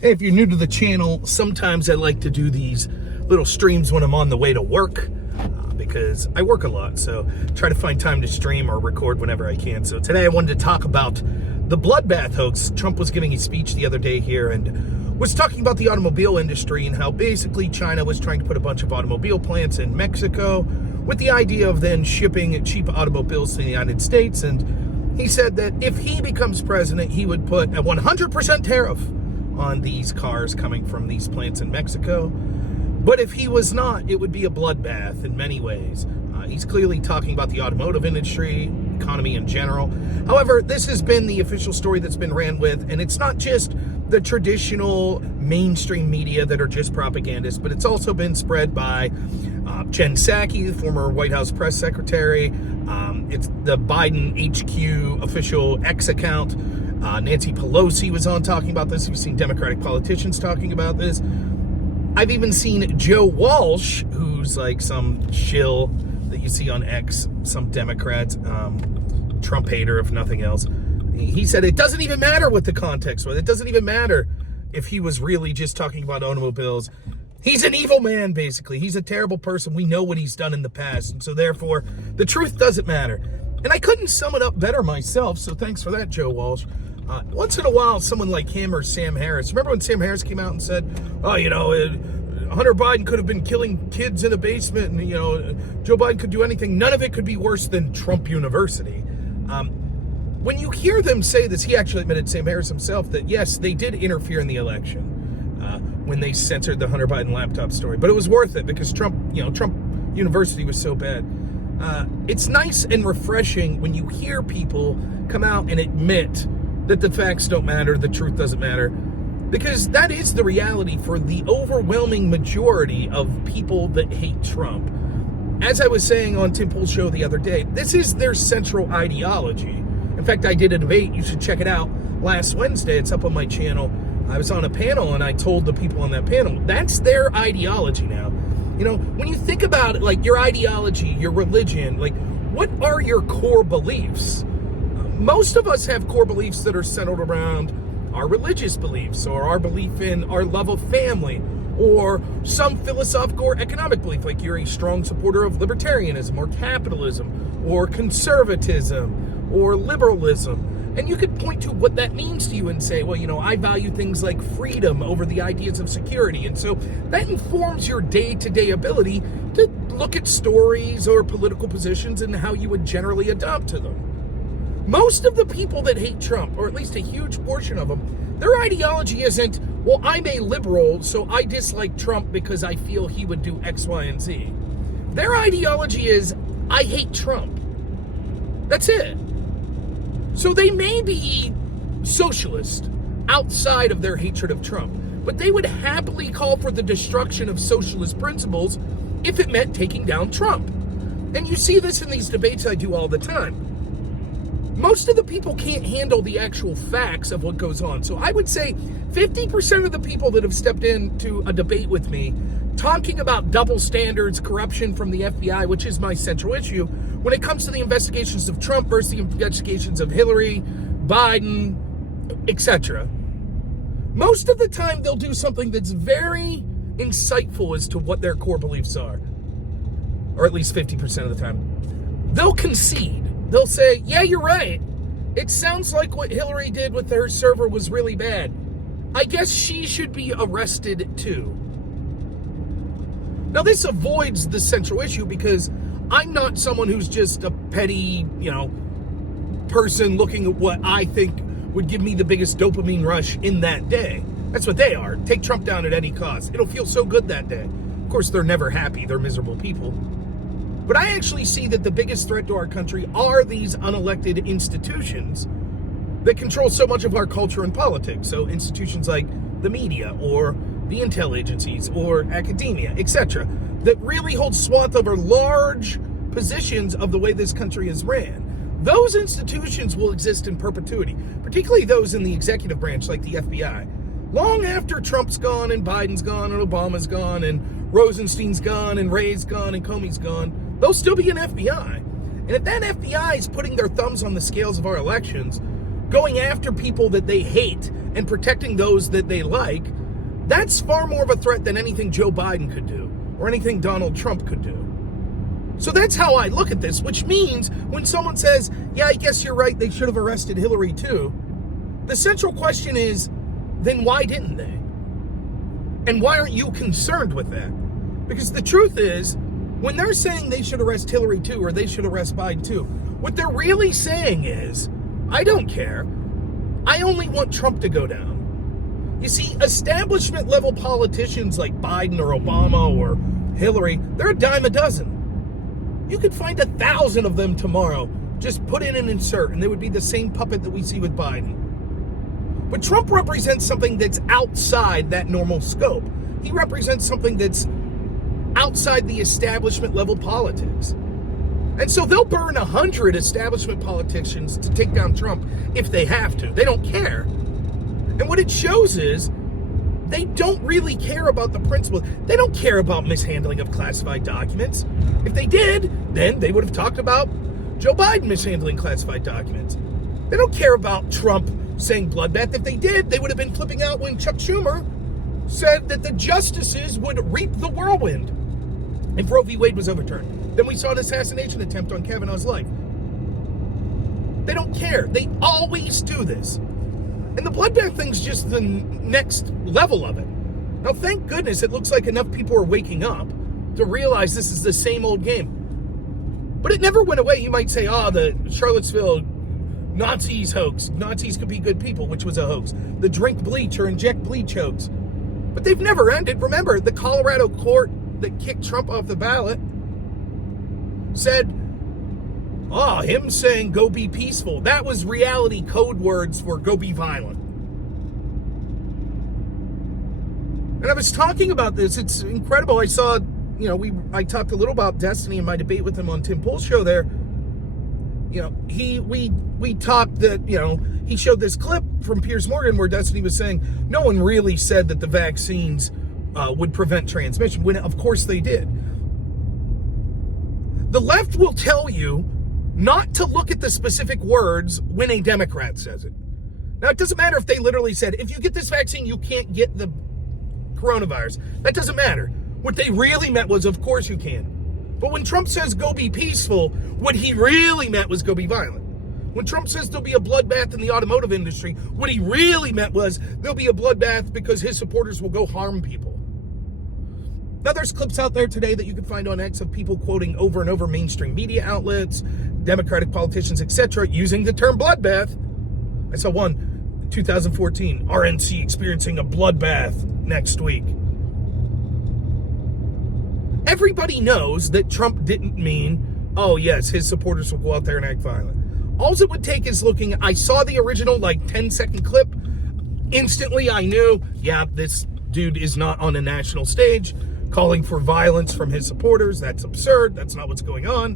Hey, if you're new to the channel, sometimes I like to do these little streams when I'm on the way to work because I work a lot, so try to find time to stream or record whenever I can. So today I wanted to talk about the Bloodbath hoax. Trump was giving a speech the other day here and was talking about the automobile industry and how basically China was trying to put a bunch of automobile plants in Mexico with the idea of then shipping cheap automobiles to the United States. And he said that if he becomes president, he would put a 100% tariff on these cars coming from these plants in Mexico. But if he was not, it would be a bloodbath in many ways. He's clearly talking about the automotive industry, economy in general. However, this has been the official story that's been ran with, and it's not just the traditional mainstream media that are just propagandists, but it's also been spread by Jen Psaki, the former White House press secretary. It's the Biden HQ official X account. Nancy Pelosi was on talking about this. We've seen Democratic politicians talking about this. I've even seen Joe Walsh, who's like some shill that you see on X, some Democrats, Trump hater if nothing else. He said it doesn't even matter what the context was. It doesn't even matter if he was really just talking about automobiles. He's an evil man, basically. He's a terrible person. We know what he's done in the past. And so therefore, the truth doesn't matter. And I couldn't sum it up better myself, so thanks for that, Joe Walsh. Once in a while, someone like him or Sam Harris. Remember when Sam Harris came out and said, oh, you know, Hunter Biden could have been killing kids in a basement and, you know, Joe Biden could do anything. None of it could be worse than Trump University. When you hear them say this, he actually admitted, Sam Harris himself, that yes, they did interfere in the election when they censored the Hunter Biden laptop story. But it was worth it because Trump University was so bad. It's nice and refreshing when you hear people come out and admit that the facts don't matter, the truth doesn't matter, because that is the reality for the overwhelming majority of people that hate Trump. As I was saying on Tim Pool's show the other day, this is their central ideology. In fact, I did a debate, you should check it out, last Wednesday. It's up on my channel. I was on a panel and I told the people on that panel, that's their ideology now. You know, when you think about it, like your ideology, your religion, like what are your core beliefs? Most of us have core beliefs that are centered around our religious beliefs or our belief in our love of family or some philosophical or economic belief, like you're a strong supporter of libertarianism or capitalism or conservatism or liberalism. And you could point to what that means to you and say, well, you know, I value things like freedom over the ideas of security. And so that informs your day-to-day ability to look at stories or political positions and how you would generally adopt to them. Most of the people that hate Trump, or at least a huge portion of them, their ideology isn't, well, I'm a liberal, so I dislike Trump because I feel he would do X, Y, and Z. Their ideology is, I hate Trump. That's it. So they may be socialist outside of their hatred of Trump, but they would happily call for the destruction of socialist principles if it meant taking down Trump. And you see this in these debates I do all the time. Most of the people can't handle the actual facts of what goes on. So I would say 50% of the people that have stepped into a debate with me talking about double standards, corruption from the FBI, which is my central issue, when it comes to the investigations of Trump versus the investigations of Hillary, Biden, etc. Most of the time they'll do something that's very insightful as to what their core beliefs are. Or at least 50% of the time. They'll concede. They'll say, yeah, you're right. It sounds like what Hillary did with her server was really bad. I guess she should be arrested too. Now, this avoids the central issue because I'm not someone who's just a petty, person looking at what I think would give me the biggest dopamine rush in that day. That's what they are. Take Trump down at any cost. It'll feel so good that day. Of course, they're never happy. They're miserable people. But I actually see that the biggest threat to our country are these unelected institutions that control so much of our culture and politics. So institutions like the media or the intel agencies or academia, etc., that really hold swath over large positions of the way this country is ran. Those institutions will exist in perpetuity, particularly those in the executive branch like the FBI. Long after Trump's gone and Biden's gone and Obama's gone and Rosenstein's gone and Wray's gone and Comey's gone, there'll still be an FBI. And if that FBI is putting their thumbs on the scales of our elections, going after people that they hate and protecting those that they like, that's far more of a threat than anything Joe Biden could do or anything Donald Trump could do. So that's how I look at this, which means when someone says, yeah, I guess you're right, they should have arrested Hillary too, the central question is, then why didn't they? And why aren't you concerned with that? Because the truth is, when they're saying they should arrest Hillary too, or they should arrest Biden too, what they're really saying is, I don't care. I only want Trump to go down. You see, establishment level politicians like Biden or Obama or Hillary, they're a dime a dozen. You could find 1,000 of them tomorrow. Just put in an insert and they would be the same puppet that we see with Biden. But Trump represents something that's outside that normal scope. He represents something that's outside the establishment level politics. And so they'll burn 100 establishment politicians to take down Trump if they have to. They don't care. And what it shows is they don't really care about the principles. They don't care about mishandling of classified documents. If they did, then they would have talked about Joe Biden mishandling classified documents. They don't care about Trump saying bloodbath. If they did, they would have been flipping out when Chuck Schumer said that the justices would reap the whirlwind if Roe v. Wade was overturned. Then we saw an assassination attempt on Kavanaugh's life. They don't care. They always do this. And the bloodbath thing's just the next level of it. Now, thank goodness it looks like enough people are waking up to realize this is the same old game. But it never went away. You might say, the Charlottesville Nazis hoax. Nazis could be good people, which was a hoax. The drink bleach or inject bleach hoax. But they've never ended. Remember, the Colorado court that kicked Trump off the ballot said, him saying go be peaceful, that was reality code words for go be violent. And I was talking about this. It's incredible. I saw, I talked a little about Destiny in my debate with him on Tim Pool's show there. We talked that, he showed this clip from Piers Morgan where Destiny was saying no one really said that the vaccines would prevent transmission, when of course they did. The left will tell you not to look at the specific words when a Democrat says it. Now, it doesn't matter if they literally said, if you get this vaccine, you can't get the coronavirus. That doesn't matter. What they really meant was, of course you can. But when Trump says go be peaceful, what he really meant was go be violent. When Trump says there'll be a bloodbath in the automotive industry, what he really meant was there'll be a bloodbath because his supporters will go harm people. Now, there's clips out there today that you can find on X of people quoting over and over mainstream media outlets, Democratic politicians, etc., using the term bloodbath. I saw one, 2014, RNC experiencing a bloodbath next week. Everybody knows that Trump didn't mean, yes, his supporters will go out there and act violent. All it would take is looking, I saw the original 10-second clip. Instantly, I knew, this dude is not on a national stage calling for violence from his supporters. That's absurd. That's not what's going on.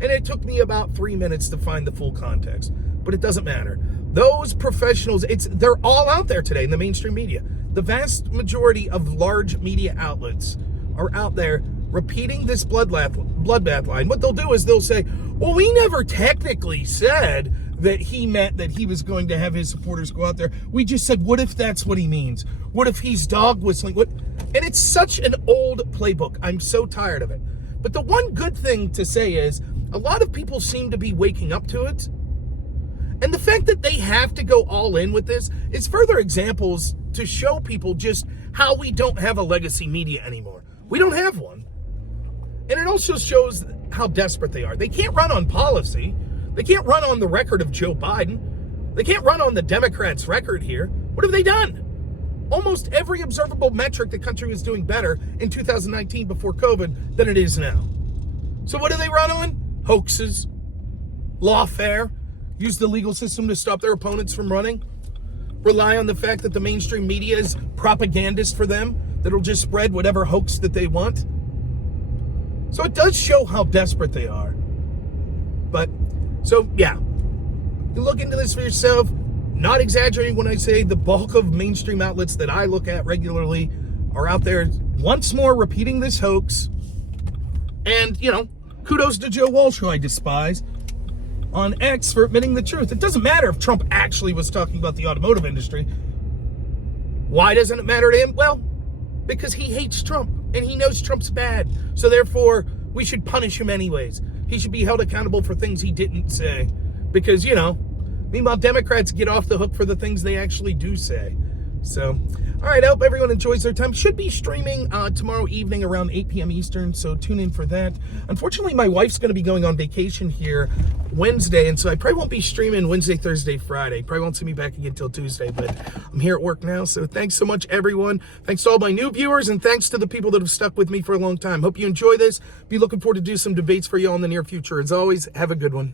And it took me about 3 minutes to find the full context. But it doesn't matter. Those professionals, they're all out there today in the mainstream media. The vast majority of large media outlets are out there repeating this bloodbath line. What they'll do is they'll say, well, we never technically said that he meant that he was going to have his supporters go out there. We just said, what if that's what he means? What if he's dog whistling? And it's such an old playbook. I'm so tired of it. But the one good thing to say is a lot of people seem to be waking up to it. And the fact that they have to go all in with this is further examples to show people just how we don't have a legacy media anymore. We don't have one. And it also shows how desperate they are. They can't run on policy. They can't run on the record of Joe Biden. They can't run on the Democrats' record here. What have they done? Almost every observable metric, the country was doing better in 2019 before COVID than it is now. So what do they run on? Hoaxes, lawfare, use the legal system to stop their opponents from running, rely on the fact that the mainstream media is propagandist for them, that'll just spread whatever hoax that they want. So it does show how desperate they are. But, you look into this for yourself. Not exaggerating when I say the bulk of mainstream outlets that I look at regularly are out there once more repeating this hoax. And, kudos to Joe Walsh, who I despise, on X for admitting the truth. It doesn't matter if Trump actually was talking about the automotive industry. Why doesn't it matter to him? Well, because he hates Trump and he knows Trump's bad. So therefore, we should punish him anyways. He should be held accountable for things he didn't say. Because, meanwhile, Democrats get off the hook for the things they actually do say. So, all right, I hope everyone enjoys their time. Should be streaming tomorrow evening around 8 p.m. Eastern, so tune in for that. Unfortunately, my wife's going to be going on vacation here Wednesday, and so I probably won't be streaming Wednesday, Thursday, Friday. Probably won't see me back again until Tuesday, but I'm here at work now, so thanks so much, everyone. Thanks to all my new viewers, and thanks to the people that have stuck with me for a long time. Hope you enjoy this. Be looking forward to do some debates for you all in the near future. As always, have a good one.